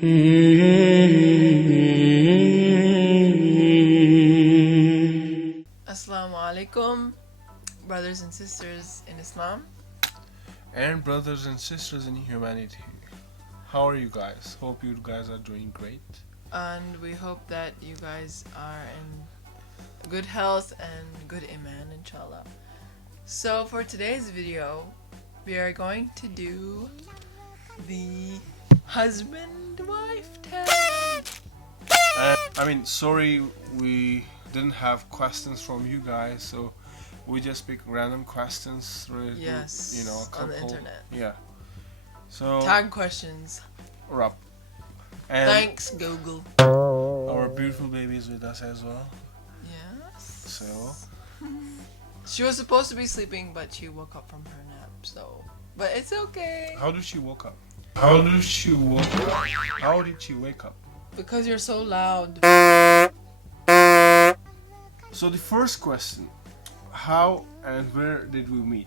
Assalamu alaikum, brothers and sisters in Islam. And brothers and sisters in humanity. How are you guys? Hope you guys are doing great. And we hope that you guys are in good health and good iman, inshallah. So for today's video, we are going to do the husband-wife test. Sorry we didn't have questions from you guys, so we just pick random questions related to, a couple. On the internet. Yeah. So Tag questions. Rup. And Thanks, Google. our beautiful baby is with us as well. Yes. So She was supposed to be sleeping, but she woke up from her nap, so... But it's okay. how did she wake up? How did she wake up? Because you're so loud. So the first question, how and where did we meet?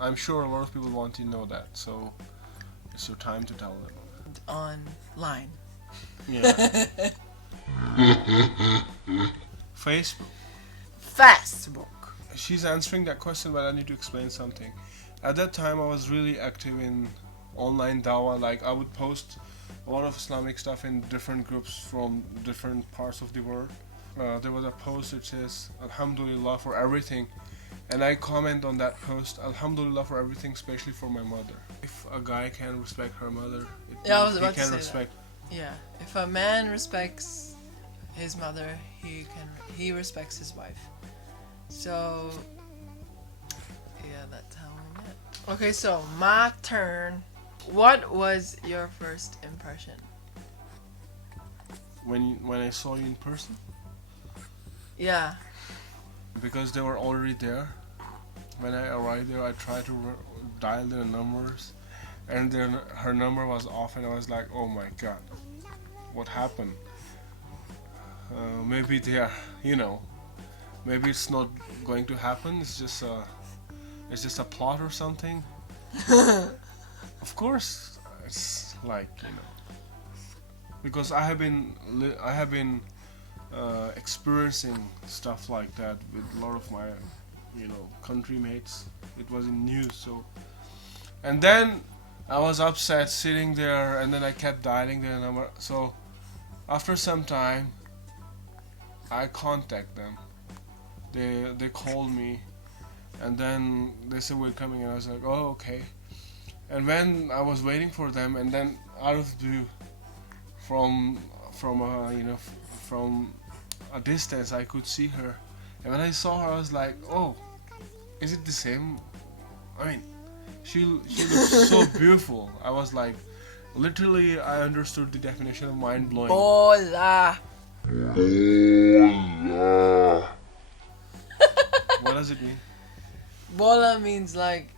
I'm sure a lot of people want to know that, so it's your time to tell them. Online. Yeah. Facebook. She's answering that question, but I need to explain something. At that time, I was really active in online Dawa. Like, I would post a lot of Islamic stuff in different groups from different parts of the world. There was a post that says, Alhamdulillah for everything. And I comment on that post, Alhamdulillah for everything, especially for my mother. If a guy can respect her mother, I was about he can to say respect. that. Yeah, if a man respects his mother, he respects his wife. So, yeah, that's how we met. Okay, so my turn. What was your first impression? When I saw you in person, Yeah. because they were already there. When I arrived there, I tried to dial their numbers, and her number was off, and I was like, oh my god, what happened? Maybe they are, maybe it's not going to happen. It's just a plot or something. Of course, it's like, because I have been experiencing stuff like that with a lot of my country mates. It was in news, so, and then I was upset sitting there, and then I kept dialing their number. So after some time I contact them. They called me, and then they said we're coming, and I was like, oh, okay. And when I was waiting for them, and then out of the blue, from a distance, I could see her. And when I saw her, I was like, oh, is it the same? She looks so beautiful. I was like, literally, I understood the definition of mind blowing. Hola. What does it mean? Bola means like,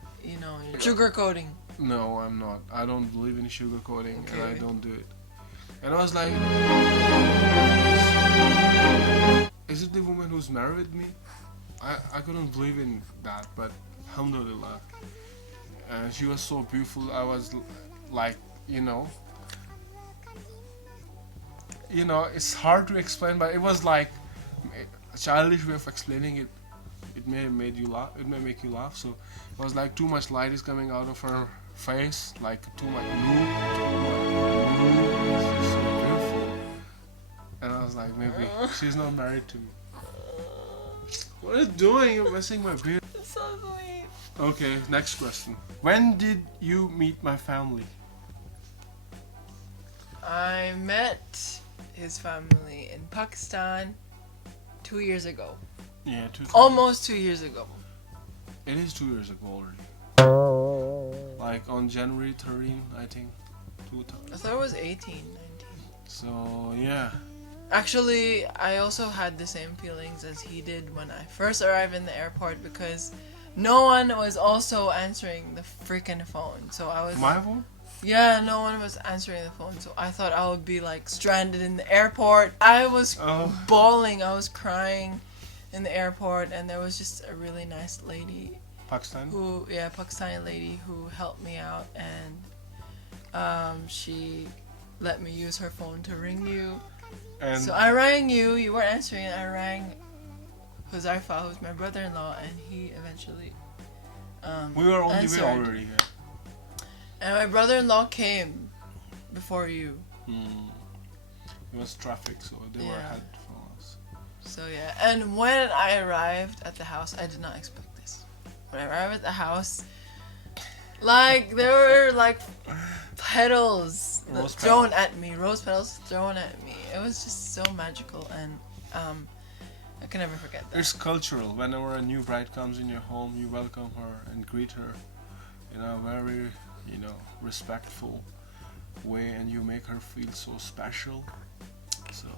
sugar coating. No, I'm not. I don't believe in sugar coating, Okay. and I don't do it. And I was like, is it the woman who's married with me? I couldn't believe in that, but alhamdulillah. And she was so beautiful. I was like, it's hard to explain, but it was like a childish way of explaining it. It may make you laugh. So it was like too much light is coming out of her face, like too much blue. It's so beautiful. And I was like, maybe she's not married to me. What are you doing? You're messing my beard. It's so sweet. Okay, next question. When did you meet my family? I met his family in Pakistan 2 years ago. Yeah, Almost 2 years ago. It is 2 years ago already. Like on January 13, I think. I thought it was 18, 19. So, yeah. Actually, I also had the same feelings as he did when I first arrived in the airport, because no one was also answering the freaking phone. So I was... My phone? Yeah, no one was answering the phone, so I thought I would be like stranded in the airport. I was bawling, I was crying in the airport, and there was just a really nice lady Pakistan. Pakistani lady who helped me out, and she let me use her phone to ring you. And So I rang you. You weren't answering it. I rang Huzaifa, who's my brother-in-law, and he eventually we were on answered. the way already. Yeah. And my brother-in-law came before you. It was traffic, so they were ahead from us. So yeah, and when I arrived at the house, I did not expect this. When I arrived at the house, like there were like petals thrown at me, rose petals thrown at me. It was just so magical, and I can never forget that. It's cultural. Whenever a new bride comes in your home, you welcome her and greet her in a very, respectful way, and you make her feel so special. So,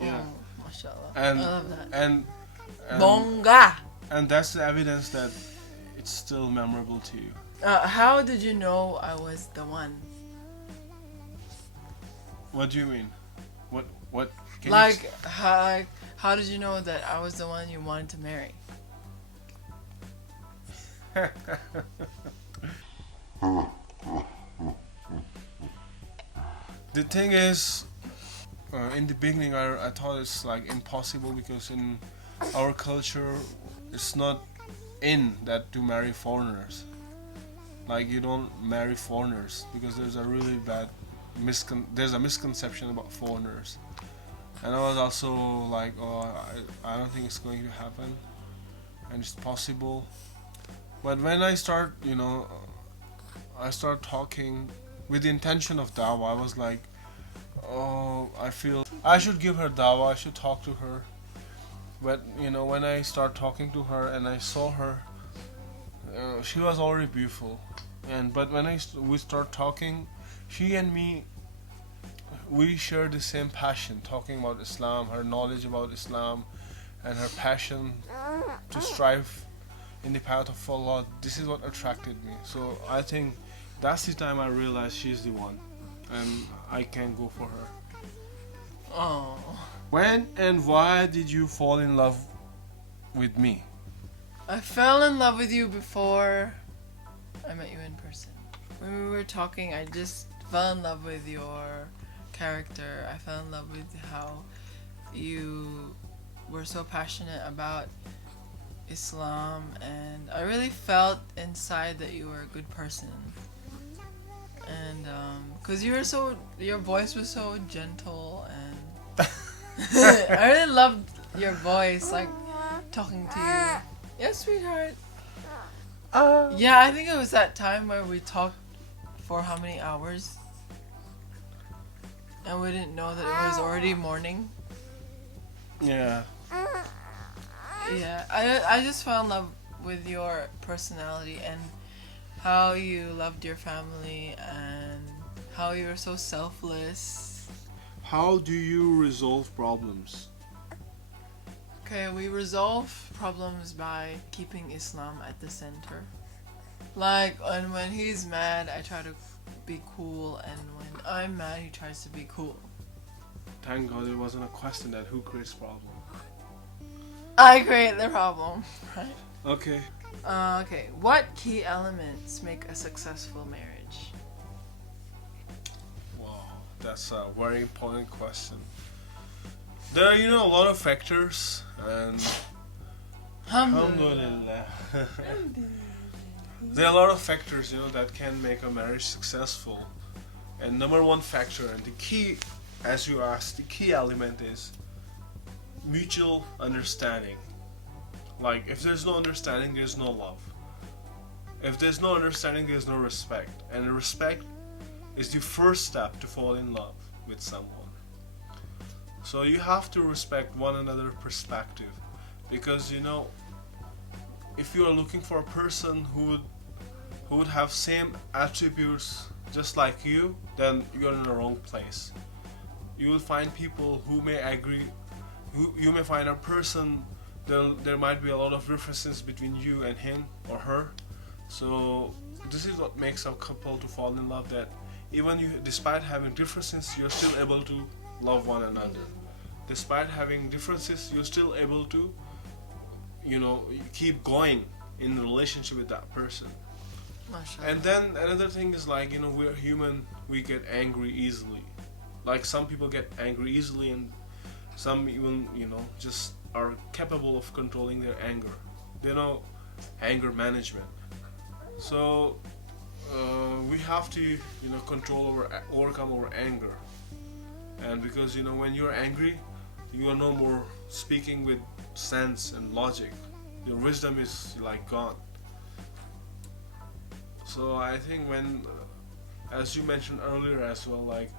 yeah. Oh, mashallah. And, I love that. And Bonga! And that's the evidence that it's still memorable to you. How did you know I was the one? What do you mean? What? Can Like, how did you know that I was the one you wanted to marry? The thing is, in the beginning, I thought it's like impossible because in our culture, it's not in that to marry foreigners. Like you don't marry foreigners because there's a really bad there's a misconception about foreigners. And I was also like, oh, I don't think it's going to happen, and it's possible. But when I start talking with the intention of Dawa, I was like, oh, I feel I should give her Dawa, I should talk to her. But when I start talking to her and I saw her, she was already beautiful. But when we start talking, she and me, we share the same passion, talking about Islam, her knowledge about Islam, and her passion to strive in the path of Allah. This is what attracted me. So I think that's the time I realized she's the one, and I can go for her. Oh. When and why did you fall in love with me? I fell in love with you before I met you in person. When we were talking, I just fell in love with your character. I fell in love with how you were so passionate about Islam, and I really felt inside that you were a good person. And because your voice was so gentle, and I really loved your voice, like talking to you. Yes, sweetheart. Yeah, I think it was that time where we talked for how many hours? And we didn't know that it was already morning. Yeah. Yeah, I just fell in love with your personality and how you loved your family and how you were so selfless. How do you resolve problems? Okay, we resolve problems by keeping Islam at the center. Like, and when he's mad, I try to be cool, and when I'm mad, he tries to be cool. Thank God it wasn't a question that who creates problem. I create the problem, right? Okay. Okay, what key elements make a successful marriage? Wow, that's a very important question. There are, a lot of factors, and Alhamdulillah. There are a lot of factors, that can make a marriage successful. And number one factor, and the key, as you asked, the key element is mutual understanding. Like, if there's no understanding, there's no love. If there's no understanding, there's no respect. And respect is the first step to fall in love with someone. So you have to respect one another's perspective. Because, if you are looking for a person who would have same attributes just like you, then you're in the wrong place. You will find people who may agree. You may find a person, there might be a lot of differences between you and him or her. So this is what makes a couple to fall in love, that even despite having differences, you're still able to love one another. Despite having differences, you're still able to keep going in relationship with that person. Mashallah. And then another thing is like, we're human, we get angry easily. Like some people get angry easily, and some even, just are capable of controlling their anger. They know anger management. So we have to, overcome our anger. And because, when you're angry, you are no more speaking with sense and logic. Your wisdom is like gone. So I think when, as you mentioned earlier as well, like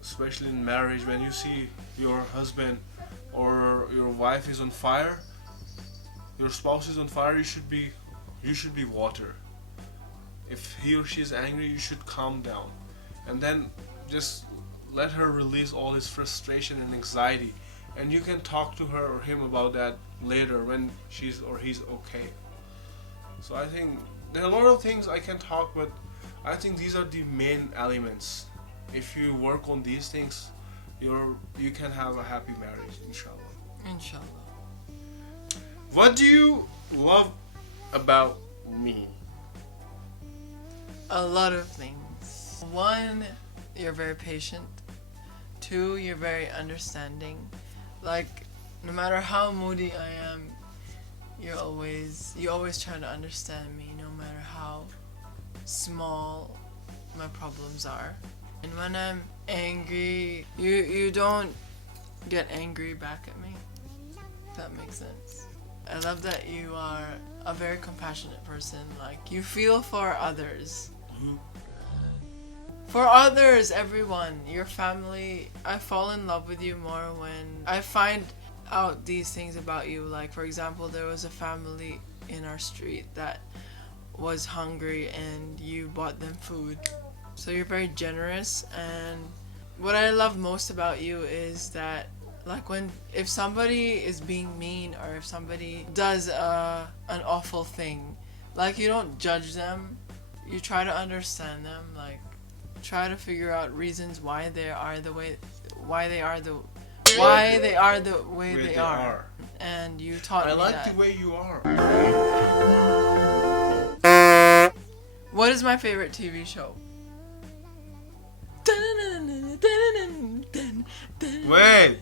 especially in marriage, when you see your husband or your wife is on fire, your spouse is on fire, you should be water. If he or she is angry, you should calm down, and then just let her release all his frustration and anxiety, and you can talk to her or him about that later when she's or he's okay. So I think there are a lot of things I can talk, but I think these are the main elements. If you work on these things, you can have a happy marriage, inshallah. Inshallah. What do you love about me? A lot of things. 1, you're very patient. 2, you're very understanding. Like, no matter how moody I am, you always try to understand me, no matter how small my problems are. And when I'm angry, you don't get angry back at me. If that makes sense. I love that you are a very compassionate person. Like, you feel for others. For others, everyone, your family. I fall in love with you more when I find out these things about you. Like, for example, there was a family in our street that was hungry and you bought them food. So you're very generous, and what I love most about you is that, like, if somebody is being mean or if somebody does an awful thing, like, you don't judge them. You try to understand them, like try to figure out reasons why they are the way they are. And you taught me that. I like the way you are. What is my favorite TV show? Wait,